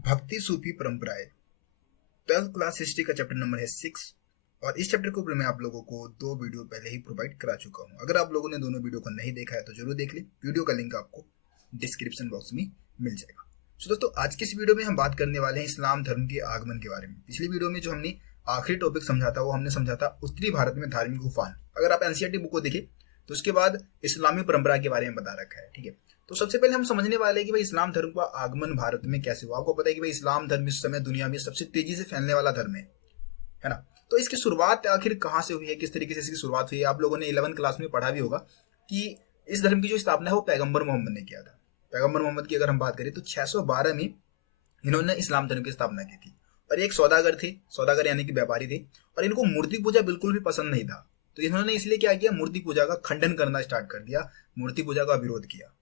भक्ति सूफी परंपराएं 12th class history का चैप्टर नंबर है 6। और इस चैप्टर को मैं आप लोगों को 2 वीडियो पहले ही प्रोवाइड करा चुका हूं। अगर आप लोगों ने दोनों वीडियो को नहीं देखा है तो जरूर देख लें। वीडियो का लिंक आपको डिस्क्रिप्शन बॉक्स में मिल जाएगा। तो दोस्तों, आज की इस वीडियो में हम बात करने वाले हैं इस्लाम धर्म के आगमन के बारे में। पिछली वीडियो में जो हमने आखिरी टॉपिक समझा था वो हमने समझा था उत्तरी भारत में धार्मिक उफान। अगर आप एनसीईआरटी बुक को देखें तो उसके बाद इस्लामी परंपरा के बारे में बता रखा है। ठीक है, तो सबसे पहले हम समझने वाले हैं कि भाई इस्लाम धर्म का आगमन भारत में कैसे हुआ। आपको पता है कि भाई इस्लाम धर्म इस समय दुनिया में सबसे तेजी से फैलने वाला धर्म है ना। तो इसकी शुरुआत आखिर कहाँ से हुई है, किस तरीके से इसकी शुरुआत हुई है, आप लोगों ने 11th क्लास में पढ़ा भी होगा कि इस धर्म की जो स्थापना है वो पैगंबर मोहम्मद ने किया था। पैगंबर मोहम्मद की अगर हम बात करें तो 612 में इन्होंने इस्लाम धर्म की स्थापना की थी। और एक सौदागर थे, सौदागर यानी कि व्यापारी थे, और इनको मूर्ति पूजा बिल्कुल भी पसंद नहीं था। तो इन्होंने इसलिए क्या किया, मूर्ति पूजा का खंडन करना स्टार्ट कर दिया, मूर्ति पूजा का विरोध किया।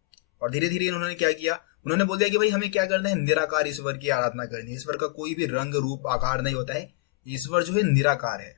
और धीरे धीरे इन्होंने क्या किया, उन्होंने बोल दिया कि भाई हमें क्या करना है, निराकार ईश्वर की आराधना करनी है। ईश्वर का कोई भी रंग रूप आकार नहीं होता है, ईश्वर जो है निराकार है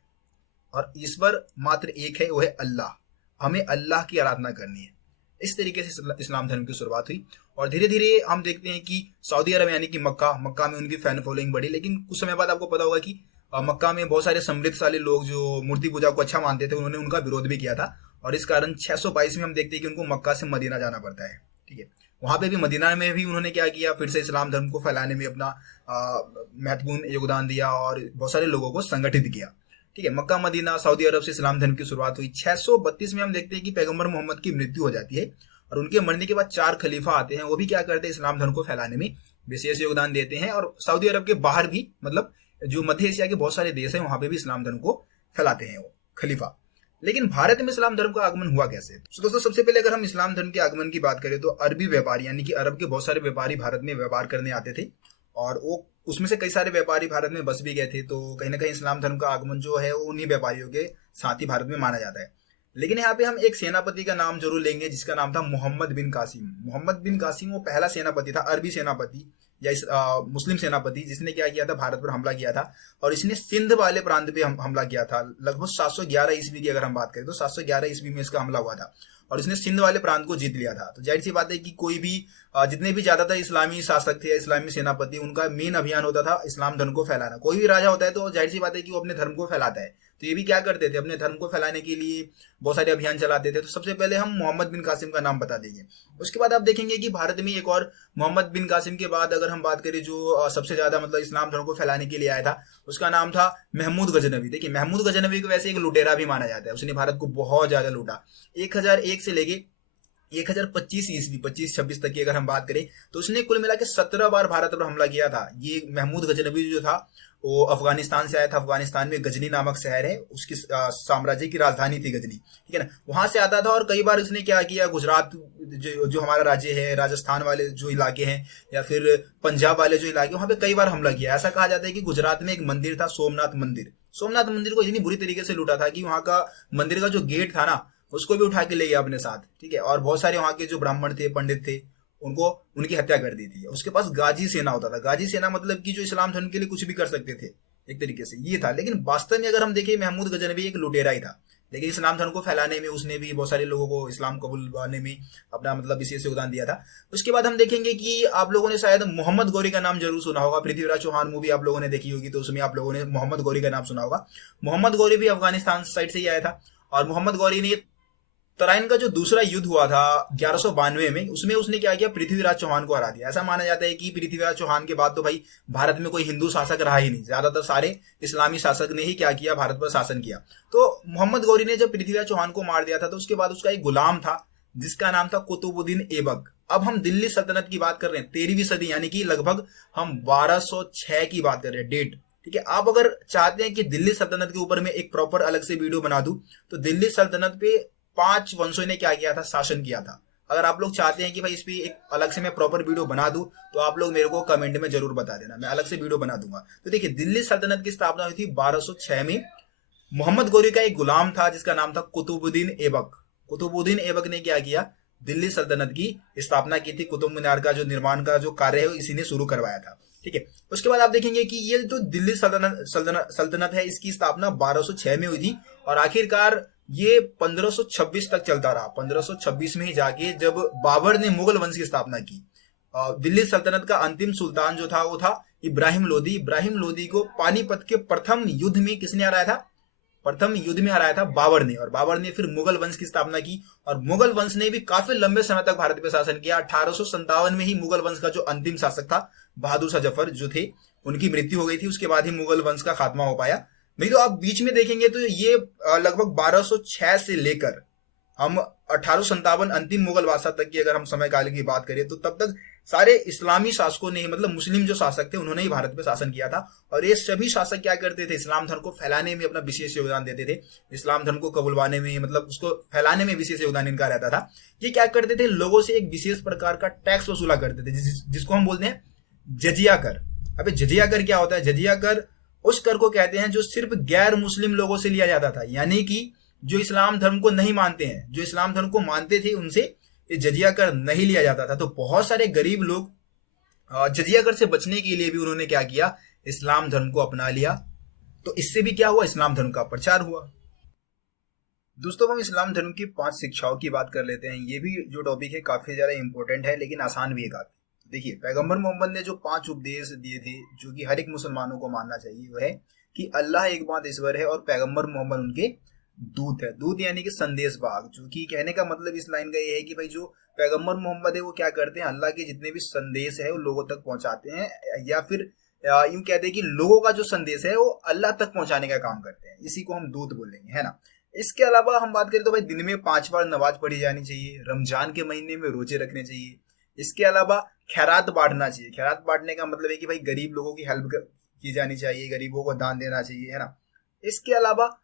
और ईश्वर मात्र एक है, वो है अल्लाह। हमें अल्लाह की आराधना करनी है। इस तरीके से इस्लाम धर्म की शुरुआत हुई। और धीरे धीरे हम देखते हैं कि सऊदी अरब यानी कि मक्का में उनकी फैन फॉलोइंग बढ़ी। लेकिन कुछ समय बाद आपको पता होगा कि मक्का में बहुत सारे समृद्धशाली लोग जो मूर्ति पूजा को अच्छा मानते थे, उन्होंने उनका विरोध भी किया था। और इस कारण 622 में हम देखते हैं कि उनको मक्का से मदीना जाना पड़ता है। ठीक है, वहां पे भी मदीना में भी उन्होंने क्या किया, फिर से इस्लाम धर्म को फैलाने में अपना महत्वपूर्ण योगदान दिया और बहुत सारे लोगों को संगठित किया। ठीक है, मक्का मदीना सऊदी अरब से इस्लाम धर्म की शुरुआत हुई। 632 में हम देखते हैं कि पैगंबर मोहम्मद की मृत्यु हो जाती है और उनके मरने के बाद 4 खलीफा आते हैं। वो भी क्या करते हैं, इस्लाम धर्म को फैलाने में विशेष योगदान देते हैं। और सऊदी अरब के बाहर भी, मतलब जो मध्य एशिया के बहुत सारे देश हैं, वहां पे भी इस्लाम धर्म को फैलाते हैं वो खलीफा। लेकिन भारत में इस्लाम धर्म का आगमन हुआ कैसे? तो दोस्तों, सबसे पहले अगर हम इस्लाम धर्म के आगमन की बात करें तो अरबी व्यापारी यानी कि अरब के बहुत सारे व्यापारी भारत में व्यापार करने आते थे और वो उसमें से कई सारे व्यापारी भारत में बस भी गए थे। तो कहीं ना कहीं इस्लाम धर्म का आगमन जो है वो उन्हीं व्यापारियों के साथ ही भारत में माना जाता है। लेकिन यहाँ पे हम एक सेनापति का नाम जरूर लेंगे जिसका नाम था मोहम्मद बिन कासिम। मोहम्मद बिन कासिम वो पहला सेनापति था, अरबी सेनापति या मुस्लिम सेनापति, जिसने क्या किया था, भारत पर हमला किया था। और इसने सिंध वाले प्रांत पे हमला किया था। लगभग 711 ईस्वी की अगर हम बात करें तो 711 ईस्वी में इसका हमला हुआ था और इसने सिंध वाले प्रांत को जीत लिया था। तो जाहिर सी बात है कि कोई भी जितने भी ज्यादातर इस्लामी शासक थे या इस्लामी सेनापति, उनका मेन अभियान होता था इस्लाम धर्म को फैलाना। कोई भी राजा होता है तो जाहिर सी बात है कि वो अपने धर्म को फैलाता है। तो ये भी क्या करते थे, अपने धर्म को फैलाने के लिए बहुत सारे अभियान चलाते थे। तो सबसे पहले हम मोहम्मद बिन कासिम का नाम बता देंगे। उसके बाद आप देखेंगे कि भारत में एक और मोहम्मद बिन कासिम के बाद अगर हम बात करें जो सबसे ज्यादा मतलब इस्लाम धर्म को फैलाने के लिए आया था, उसका नाम था महमूद गजनवी। देखिए, महमूद गजनवी को वैसे एक लुटेरा भी माना जाता है। उसने भारत को बहुत ज्यादा लूटा। 1001 से लेके 1025 ईस्वी 25-26 तक की अगर हम बात करें तो उसने कुल मिला के 17 बार भारत पर हमला किया था। ये महमूद गजनवी जो था वो अफगानिस्तान से आया था। अफगानिस्तान में गजनी नामक शहर है, उसकी साम्राज्य की राजधानी थी गजनी। ठीक है ना, वहां से आता था। और कई बार उसने क्या किया, गुजरात जो हमारा राज्य है, राजस्थान वाले जो इलाके हैं या फिर पंजाब वाले जो इलाके, वहां पे कई बार हमला किया। ऐसा कहा जाता है कि गुजरात में एक मंदिर था, सोमनाथ मंदिर। सोमनाथ मंदिर को इतनी बुरी तरीके से लूटा था कि वहां का मंदिर का जो गेट था ना, उसको भी उठा के ले गया अपने साथ। ठीक है, और बहुत सारे वहां के जो ब्राह्मण थे, पंडित थे, उनको उनकी हत्या कर दी थी। उसके पास गाजी सेना होता था। गाजी सेना मतलब कि जो इस्लाम धर्म के लिए कुछ भी कर सकते थे, एक तरीके से ये था। लेकिन वास्तव में अगर हम देखें, महमूद गजनवी एक लुटेरा ही था। लेकिन इस्लाम धर्म को फैलाने में उसने भी बहुत सारे लोगों को इस्लाम कबूलवाने में अपना मतलब विशेष योगदान दिया था। उसके बाद हम देखेंगे कि आप लोगों ने शायद मोहम्मद गौरी का नाम जरूर सुना होगा। पृथ्वीराज चौहान मूवी आप लोगों ने देखी होगी तो उसमें आप लोगों ने मोहम्मद गौरी का नाम सुना होगा। मोहम्मद गौरी भी अफगानिस्तान साइड से ही आया था। और मोहम्मद गौरी ने तराइन का जो दूसरा युद्ध हुआ था 1192 में, उसमें उसने क्या किया, पृथ्वीराज चौहान को हरा दिया। ऐसा माना जाता है कि पृथ्वीराज चौहान के बाद तो भाई भारत में कोई हिंदू शासक रहा ही नहीं, ज्यादातर सारे इस्लामी शासक ने ही क्या किया, भारत पर शासन किया। तो मोहम्मद गौरी ने जब पृथ्वीराज चौहान को मार दिया था तो उसके बाद उसका एक गुलाम था जिसका नाम था कुतुबुद्दीन ऐबक। अब हम दिल्ली सल्तनत की बात कर रहे हैं, 13वीं सदी, यानी कि लगभग हम 1206 की बात कर रहे हैं डेट। ठीक है, आप अगर चाहते हैं कि दिल्ली सल्तनत के ऊपर में एक प्रॉपर अलग से वीडियो बना दूं तो दिल्ली सल्तनत पे 5 वंशों ने क्या किया था, शासन किया था। अगर आप लोग चाहते हैं कि भाई इस पे एक अलग से मैं प्रॉपर वीडियो बना दूं तो आप लोग मेरे को कमेंट में जरूर बता देना, मैं अलग से वीडियो बना दूंगा। तो देखिए, दिल्ली सल्तनत की स्थापना हुई थी 1206 में। मोहम्मद गौरी का एक गुलाम था जिसका नाम था कुतुबुद्दीन ऐबक। कुतुबुद्दीन ऐबक ने क्या किया, दिल्ली सल्तनत की स्थापना की थी। कुतुब मीनार का जो निर्माण का जो कार्य है इसी ने शुरू करवाया था। ठीक है, उसके बाद आप देखेंगे कि ये जो दिल्ली सल्तनत है, इसकी स्थापना 1206 में हुई थी और आखिरकार ये 1526 तक चलता रहा। 1526 में ही जाके जब बाबर ने मुगल वंश की स्थापना की, दिल्ली सल्तनत का अंतिम सुल्तान जो था वो था इब्राहिम लोदी। इब्राहिम लोदी को पानीपत के प्रथम युद्ध में किसने हराया था? प्रथम युद्ध में हराया था बाबर ने। और बाबर ने फिर मुगल वंश की स्थापना की और मुगल वंश ने भी काफी लंबे समय तक भारत पे शासन किया। 1857 में ही मुगल वंश का जो अंतिम शासक था बहादुर शाह जफर जो थे, उनकी मृत्यु हो गई थी। उसके बाद ही मुगल वंश का खात्मा हो पाया। नहीं तो आप बीच में देखेंगे तो ये लगभग 1206 से लेकर हम 1857 अंतिम मुगल बादशाह तक की अगर हम समय काल की बात करें तो तब तक सारे इस्लामी शासकों ने ही, मतलब मुस्लिम जो शासक थे उन्होंने ही भारत पे शासन किया था। और ये सभी शासक क्या करते थे? इस्लाम धर्म को फैलाने में अपना विशेष योगदान देते थे। इस्लाम धर्म को कबूलवाने में, मतलब उसको फैलाने में विशेष योगदान इनका रहता था। ये क्या करते थे? लोगों से एक विशेष प्रकार का टैक्स वसूला करते थे जिसको हम बोलते हैं जजिया कर। अबे जजिया कर क्या होता है? जजिया कर उस कर को कहते हैं जो सिर्फ गैर मुस्लिम लोगों से लिया जाता था, यानी कि जो इस्लाम धर्म को नहीं मानते हैं, जो इस्लाम धर्म को मानते थे उनसे ये जजिया कर नहीं लिया जाता था। तो बहुत सारे गरीब लोग जजिया कर से बचने के लिए भी उन्होंने क्या किया? इस्लाम धर्म को अपना लिया। तो इससे भी क्या हुआ? इस्लाम धर्म का प्रचार हुआ। दोस्तों हम इस्लाम धर्म की 5 शिक्षाओं की बात कर लेते हैं। ये भी जो टॉपिक है काफी ज्यादा इंपॉर्टेंट है लेकिन आसान भी है काफी। देखिए, पैगंबर मोहम्मद ने जो 5 उपदेश दिए थे जो कि हर एक मुसलमानों को मानना चाहिए, वो है कि अल्लाह एकमात्र ईश्वर है और पैगंबर मोहम्मद उनके दूत है। दूत यानी कि संदेश वाहक, जो कि कहने का मतलब इस लाइन का ये है कि भाई जो पैगंबर मोहम्मद है वो क्या करते हैं? अल्लाह के जितने भी संदेश है वो लोगों तक पहुंचाते हैं, या फिर यूं कहते हैं कि लोगों का जो संदेश है वो अल्लाह तक पहुंचाने का काम करते हैं। इसी को हम दूत बोलेंगे, है ना। इसके अलावा हम बात करें तो भाई दिन में 5 बार नमाज पढ़ी जानी चाहिए। रमजान के महीने में रोजे रखने चाहिए। इसके अलावा खैरात बांटना चाहिए। खैरात बांटने का मतलब है कि भाई गरीब लोगों की हेल्प की जानी चाहिए, गरीबों को दान देना चाहिए, है ना। इसके अलावा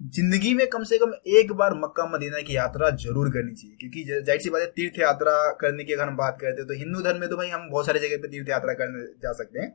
जिंदगी में कम से कम एक बार मक्का मदीना की यात्रा जरूर करनी चाहिए, क्योंकि जाहिर सी बात है तीर्थ यात्रा करने की अगर हम बात करते हैं तो हिंदू धर्म में तो भाई हम बहुत सारी जगह पे तीर्थ यात्रा करने जा सकते हैं।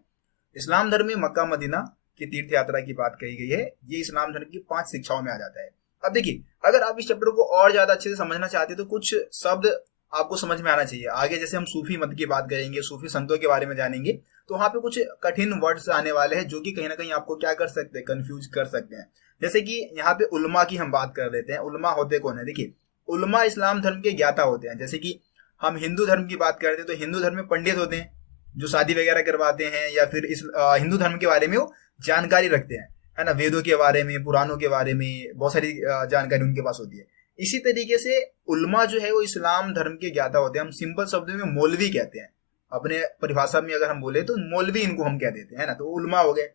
इस्लाम धर्म में मक्का मदीना की तीर्थ यात्रा की बात कही गई है। ये इस्लाम धर्म की 5 शिक्षाओं में आ जाता है। अब देखिए, अगर आप इस चैप्टर को और ज्यादा अच्छे से समझना चाहते हैं तो कुछ शब्द आपको समझ में आना चाहिए। आगे जैसे हम सूफी मत की बात करेंगे, सूफी संतों के बारे में जानेंगे, तो वहां पे कुछ कठिन वर्ड्स आने वाले हैं जो कि कहीं ना कहीं आपको क्या कर सकते हैं? कंफ्यूज कर सकते हैं। जैसे कि यहाँ पे उलमा की हम बात कर लेते हैं। उलमा होते कौन है? देखिए, उलमा इस्लाम धर्म के ज्ञाता होते हैं। जैसे कि हम हिंदू धर्म की बात करते हैं तो हिंदू धर्म में पंडित होते हैं जो शादी वगैरह करवाते हैं या फिर इस हिंदू धर्म के बारे में वो जानकारी रखते हैं, है ना। वेदों के बारे में, पुराणों के बारे में बहुत सारी जानकारी उनके पास होती है। इसी तरीके से उलमा जो है वो इस्लाम धर्म के ज्ञाता होते हैं। हम सिंपल शब्दों में मौलवी कहते हैं, अपने परिभाषा में अगर हम बोले तो मौलवी इनको हम कह देते हैं, है ना। तो उलमा हो गए।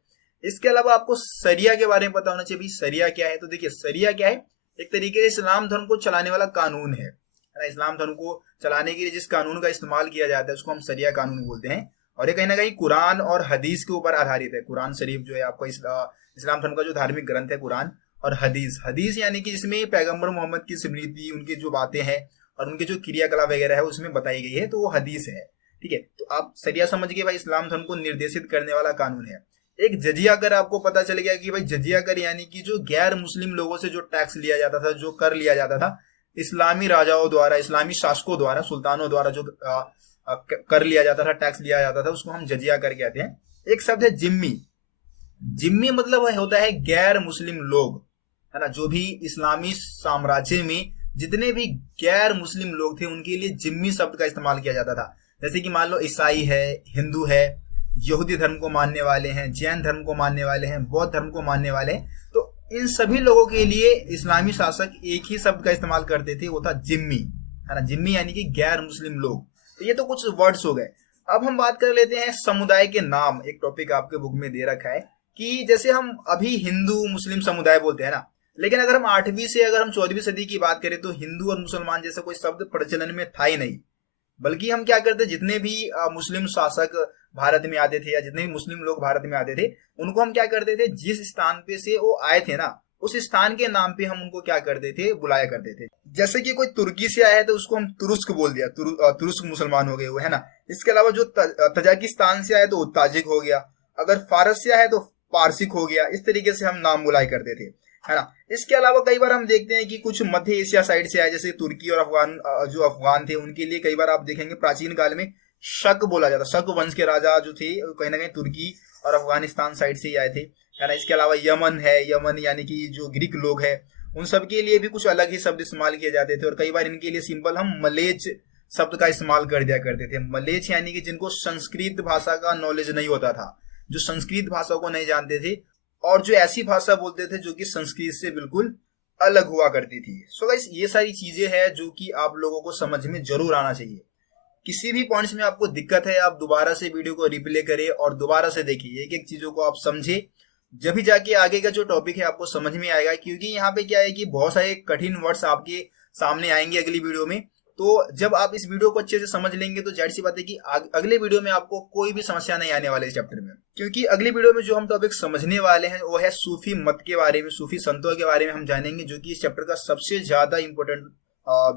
इसके अलावा आपको सरिया के बारे में पता होना चाहिए। भाई सरिया क्या है? तो देखिए, सरिया क्या है? एक तरीके से इस्लाम धर्म को चलाने वाला कानून है ना। इस्लाम धर्म को चलाने के लिए जिस कानून का इस्तेमाल किया जाता है उसको हम सरिया कानून बोलते हैं। और ये कहीं ना कहीं कुरान और हदीस के ऊपर आधारित है। कुरान शरीफ जो है आपका इस्लाम धर्म का जो धार्मिक ग्रंथ है, कुरान और हदीस। हदीस यानी कि जिसमें पैगंबर मोहम्मद की स्मृति, उनकी जो बातें हैं और उनके जो क्रियाकलाप वगैरह है उसमें बताई गई है, तो वो हदीस है। ठीक है, तो आप सरिया समझ के भाई इस्लाम धर्म को निर्देशित करने वाला कानून है। एक जजिया कर, आपको पता चल गया कि भाई जजिया कर यानी कि जो गैर मुस्लिम लोगों से जो टैक्स लिया जाता था, जो कर लिया जाता था इस्लामी राजाओं द्वारा, इस्लामी शासकों द्वारा, सुल्तानों द्वारा जो कर लिया जाता था, टैक्स लिया जाता था, उसको हम जजिया कर कहते हैं। एक शब्द है जिम्मी। जिम्मी मतलब होता है गैर मुस्लिम लोग, है ना। जो भी इस्लामी साम्राज्य में जितने भी गैर मुस्लिम लोग थे उनके लिए जिम्मी शब्द का इस्तेमाल किया जाता था। जैसे कि मान लो ईसाई है, हिंदू है, यहूदी धर्म को मानने वाले हैं, जैन धर्म को मानने वाले हैं, बौद्ध धर्म को मानने वाले हैं, तो इन सभी लोगों के लिए इस्लामी शासक एक ही शब्द का इस्तेमाल करते थे, वो था जिम्मी, है ना। जिम्मी यानी कि गैर मुस्लिम लोग। तो ये तो कुछ वर्ड्स हो गए। अब हम बात कर लेते हैं समुदाय के नाम। एक टॉपिक आपके बुक में दे रखा है कि जैसे हम अभी हिंदू मुस्लिम समुदाय बोलते हैं ना, लेकिन अगर हम 8वीं से अगर हम 14वीं सदी की बात करें तो हिंदू और मुसलमान जैसा कोई शब्द प्रचलन में था ही नहीं। बल्कि हम क्या करते, जितने भी मुस्लिम शासक भारत में आते थे या जितने भी मुस्लिम लोग भारत में आते थे उनको हम क्या करते थे, जिस स्थान पे से वो आए थे ना उस स्थान के नाम पे हम उनको क्या करते थे, बुलाया करते थे। जैसे कि कोई तुर्की से आया है तो उसको हम तुरुस्क बोल दिया, तुरुस्क मुसलमान हो गए वो, है ना। इसके अलावा जो तजाकिस्तान से आए तो ताजिक हो गया, अगर फारस से आए तो पारसिक हो गया। इस तरीके से हम नाम बुलाया करते थे, है ना। इसके अलावा कई बार हम देखते हैं कि कुछ मध्य एशिया साइड से आए, जैसे तुर्की और अफगान, जो अफगान थे उनके लिए कई बार आप देखेंगे प्राचीन काल में शक बोला जाता। शक वंश के राजा जो थे कहीं ना कहीं तुर्की और अफगानिस्तान साइड से ही आए थे, है ना। इसके अलावा यमन है, यमन यानी कि जो ग्रीक लोग हैं उन सब के लिए भी कुछ अलग ही शब्द इस्तेमाल किए जाते थे। और कई बार इनके लिए सिंपल हम मलेच शब्द का इस्तेमाल कर दिया करते थे। मलेच्छ यानी कि जिनको संस्कृत भाषा का नॉलेज नहीं होता था, जो संस्कृत भाषा को नहीं जानते थे और जो ऐसी भाषा बोलते थे जो कि संस्कृत से बिल्कुल अलग हुआ करती थी। सो गाइस ये सारी चीजें हैं जो कि आप लोगों को समझ में जरूर आना चाहिए। किसी भी पॉइंट्स में आपको दिक्कत है, आप दोबारा से वीडियो को रिप्ले करें और दोबारा से देखिए, एक एक चीजों को आप समझे, जब भी जाके आगे का जो टॉपिक है आपको समझ में आएगा। क्योंकि यहाँ पे क्या है कि बहुत सारे कठिन वर्ड्स आपके सामने आएंगे अगली वीडियो में। तो जब आप इस वीडियो को अच्छे से समझ लेंगे तो जाहिर सी बात है कि अगले वीडियो में आपको कोई भी समस्या नहीं आने वाले इस चैप्टर में। क्योंकि अगली वीडियो में जो हम टॉपिक समझने वाले हैं वो है सूफी मत के बारे में, सूफी संतों के बारे में हम जानेंगे, जो कि इस चैप्टर का सबसे ज्यादा इंपॉर्टेंट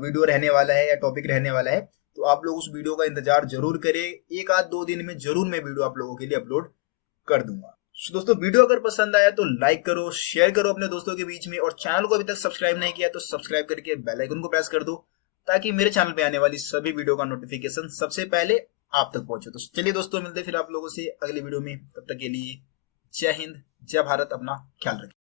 वीडियो रहने वाला है या टॉपिक रहने वाला है। तो आप लोग उस वीडियो का इंतजार जरूर करें, एक आध दो दिन में जरूर मैं वीडियो आप लोगों के लिए अपलोड कर दूंगा। दोस्तों वीडियो अगर पसंद आया तो लाइक करो, शेयर करो अपने दोस्तों के बीच में, और चैनल को अभी तक सब्सक्राइब नहीं किया तो सब्सक्राइब करके बेल आइकन को प्रेस कर दो, ताकि मेरे चैनल पे आने वाली सभी वीडियो का नोटिफिकेशन सबसे पहले आप तक पहुंचे। तो चलिए दोस्तों, मिलते फिर आप लोगों से अगली वीडियो में, तब तक के लिए जय हिंद, जय भारत, अपना ख्याल रखें।